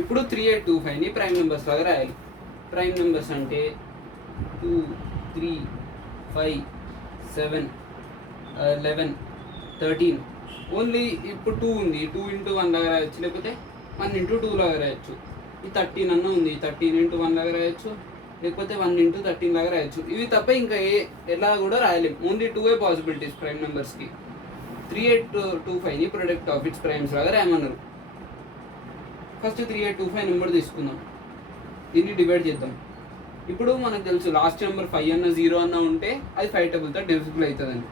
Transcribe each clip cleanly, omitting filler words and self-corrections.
ఇప్పుడు 3825ని prime numbers లాగా రాయాలి. ప్రైమ్ నెంబర్స్ అంటే 2, 3, 5, 7, 11, 13. ఓన్లీ ఇప్పుడు 2 ఉంది, 2 into 1 లాగా రాయొచ్చు, లేకపోతే 1 into 2 లాగా రాయొచ్చు. ఈ 13 అన్న ఉంది, 13 into 1 లాగా రాయొచ్చు, లేకపోతే 1 into 13 లాగా రాయొచ్చు. ఇవి తప్ప ఇంకా ఎలా కూడా రాయలేము. ఓన్లీ 2 పాసిబిలిటీస్ ప్రైమ్ నెంబర్స్కి. 3825ని ప్రొడక్ట్ ఆఫ్ ఇట్స్ ప్రైమ్స్ లాగా రాయమన్నారు. ఫస్ట్ 3825 నెంబర్ తీసుకుందాం, దీన్ని డివైడ్ చేద్దాం. ఇప్పుడు మనకు తెలుసు లాస్ట్ నెంబర్ 5 అన్న 0 అన్న ఉంటే అది 5 టేబుల్తో డివిజిబుల్ అవుతుందని.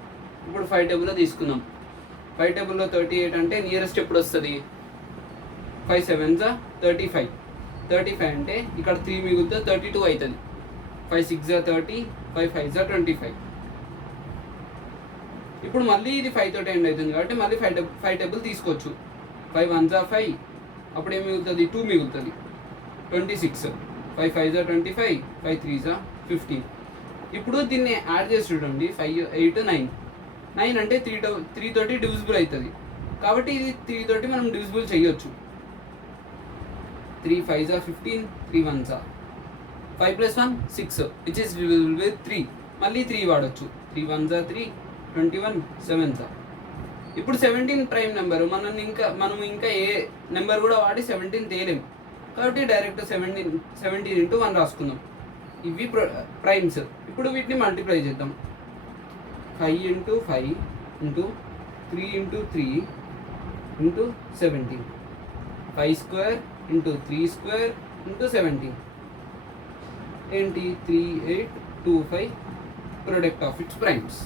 ఇప్పుడు 5 టేబుల్లో తీసుకుందాం. 5 టేబుల్లో 38 అంటే నియరెస్ట్ ఎప్పుడు వస్తుంది? 5 7s 35. 35 అంటే ఇక్కడ 3 మిగులుతో 32 అవుతుంది. 5 6 30, 5 5 25. ఇప్పుడు మళ్ళీ ఇది 5 తోటి ఎండ్ అవుతుంది కాబట్టి మళ్ళీ 5 టేబుల్ తీసుకోవచ్చు. 5 1s 5, అప్పుడు ఏం మిగులుతుంది? 2 మిగులుతుంది. 26. 5 5s 25, 5 3s 15. ఇప్పుడు దీన్ని యాడ్ చేసి చూడండి. 5 8 9. 9 అంటే 3 తోటి డివిజిబుల్ అవుతుంది కాబట్టి ఇది 3 తోటి మనం డివిజిబుల్ చేయొచ్చు. 3 5s 15, 3 1s 5 plus 1 6, which is divisible with 3. మళ్ళీ 3 వాడచ్చు. 3 1s 3, 21, 7s. ఇప్పుడు 17 ప్రైమ్ నెంబర్. మనం ఇంకా ఏ నెంబర్ కూడా వాడి 17 తేలేము కాబట్టి డైరెక్ట్ 17 into 1 రాసుకుందాం. ఇవి ప్రైమ్స్. ఇప్పుడు వీటిని మల్టిప్లై చేద్దాం. 5 into 5 into 3 into 3 into 17. 5 square into 3 square into 17. ఏంటి? 3825 ప్రొడక్ట్ ఆఫ్ ఇట్స్ ప్రైమ్స్.